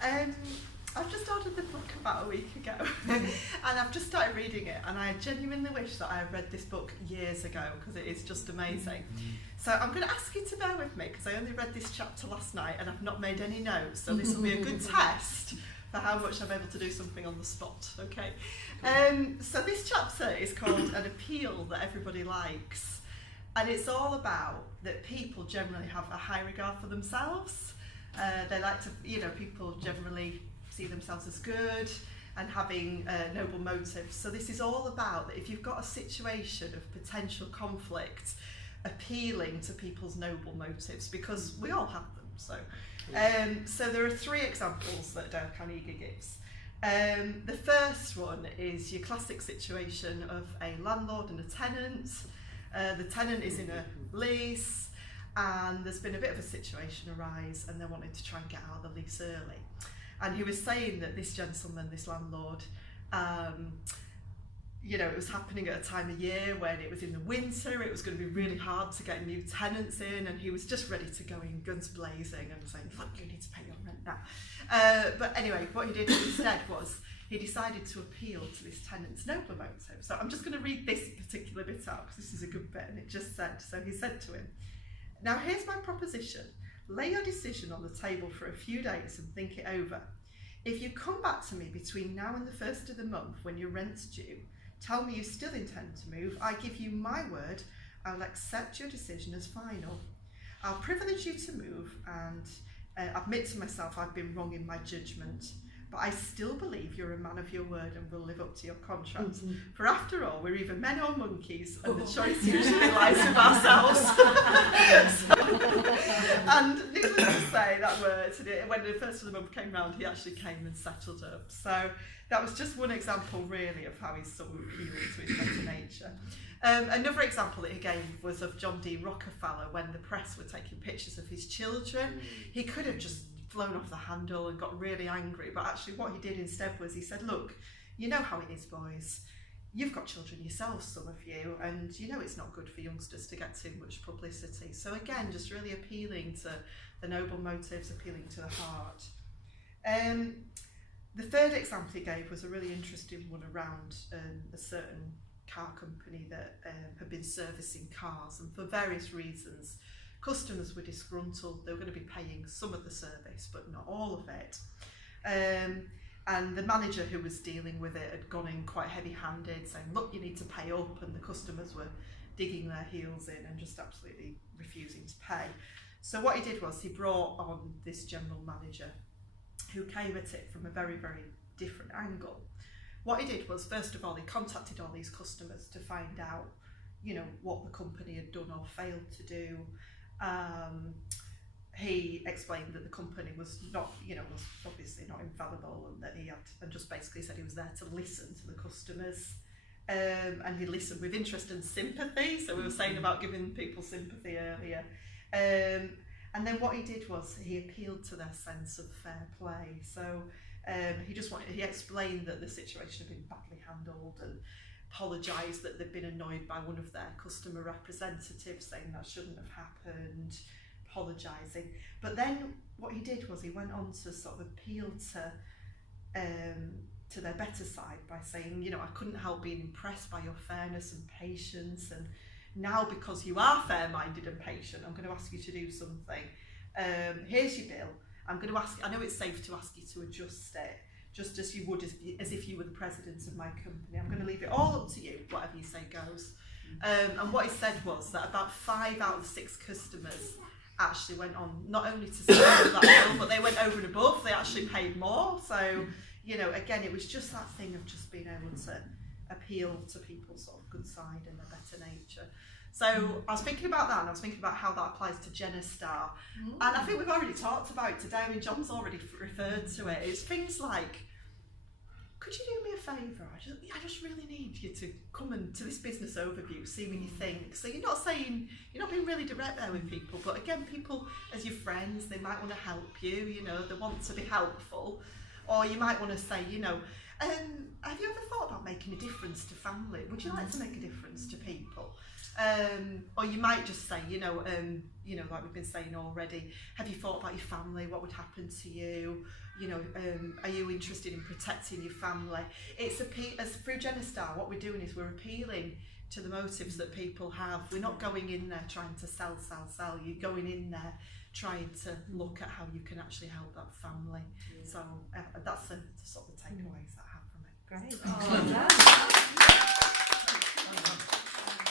I've just ordered the book about a week ago and I've just started reading it, and I genuinely wish that I had read this book years ago because it is just amazing. So I'm going to ask you to bear with me because I only read this chapter last night and I've not made any notes, so this will be a good test for how much I'm able to do something on the spot, okay? So this chapter is called An Appeal That Everybody Likes, and it's all about that people generally have a high regard for themselves. They like to, people generally see themselves as good and having noble motives. So this is all about that if you've got a situation of potential conflict, appealing to people's noble motives, because we all have them. So there are three examples that Dale Carnegie gives. The first one is your classic situation of a landlord and a tenant. The tenant is in a lease and there's been a bit of a situation arise and they wanted to try and get out of the lease early. And he was saying that this gentleman, this landlord, it was happening at a time of year when it was in the winter, it was going to be really hard to get new tenants in, and he was just ready to go in guns blazing and saying, look, you need to pay your rent now. But anyway, what he did instead was he decided to appeal to this tenant's noble motive. So I'm just going to read this particular bit out because this is a good bit, and it just said, so he said to him, now here's my proposition. Lay your decision on the table for a few days and think it over. If you come back to me between now and the 1st of the month when your rent's due, tell me you still intend to move, I give you my word, I'll accept your decision as final. I'll privilege you to move and admit to myself I've been wrong in my judgment, but I still believe you're a man of your word and will live up to your contract. For after all, we're either men or monkeys, and the choice usually lies with ourselves. And needless to say, that worked. When the 1st of the month came round, he actually came and settled up. So that was just one example, really, of how he's sort of appealing to his better nature. Another example that he gave was of John D. Rockefeller when the press were taking pictures of his children. He could have just flown off the handle and got really angry, but actually what he did instead was he said, look, you know how it is, boys. You've got children yourselves, some of you, and you know it's not good for youngsters to get too much publicity. So again, just really appealing to the noble motives, appealing to the heart. The third example he gave was a really interesting one around a certain car company that had been servicing cars, and for various reasons customers were disgruntled. They were going to be paying some of the service but not all of it, and the manager who was dealing with it had gone in quite heavy-handed, saying, look, you need to pay up, and the customers were digging their heels in and just absolutely refusing to pay. So what he did was he brought on this general manager who came at it from a very, very different angle. What he did was, first of all, he contacted all these customers to find out, what the company had done or failed to do. He explained that the company was not, was obviously not infallible, and that he had, and just basically said he was there to listen to the customers. And he listened with interest and sympathy. So we were saying about giving people sympathy earlier. And then what he did was he appealed to their sense of fair play. So he explained that the situation had been badly handled and apologised that they'd been annoyed by one of their customer representatives, saying that shouldn't have happened, apologising. But then what he did was he went on to sort of appeal to their better side by saying, I couldn't help being impressed by your fairness and patience, and now because you are fair-minded and patient, I'm going to ask you to do something. Here's your bill. I'm going to ask, I know it's safe to ask you to adjust it, just as you would as if you were the president of my company. I'm going to leave it all up to you, whatever you say goes. And what he said was that about 5 out of 6 customers actually went on not only to settle that bill, but they went over and above. They actually paid more. So, again, it was just that thing of just being able to appeal to people's sort of good side and their better nature. So I was thinking about that, and I was thinking about how that applies to Jenna Starr. And I think we've already talked about it today. I mean, John's already referred to it. It's things like, could you do me a favour? I just really need you to come and to this business overview, see what you think. So you're not being really direct there with people, but again, people as your friends, they might want to help you, they want to be helpful. Or you might want to say, have you ever thought about making a difference to family? Would you like to make a difference to people? Or you might just say, like we've been saying already, have you thought about your family? What would happen to you? Are you interested in protecting your family? It's as through Genostar, what we're doing is we're appealing to the motives that people have. We're not going in there trying to sell. You're going in there trying to look at how you can actually help that family. So that's the sort of takeaways that I have from it. Great. Oh,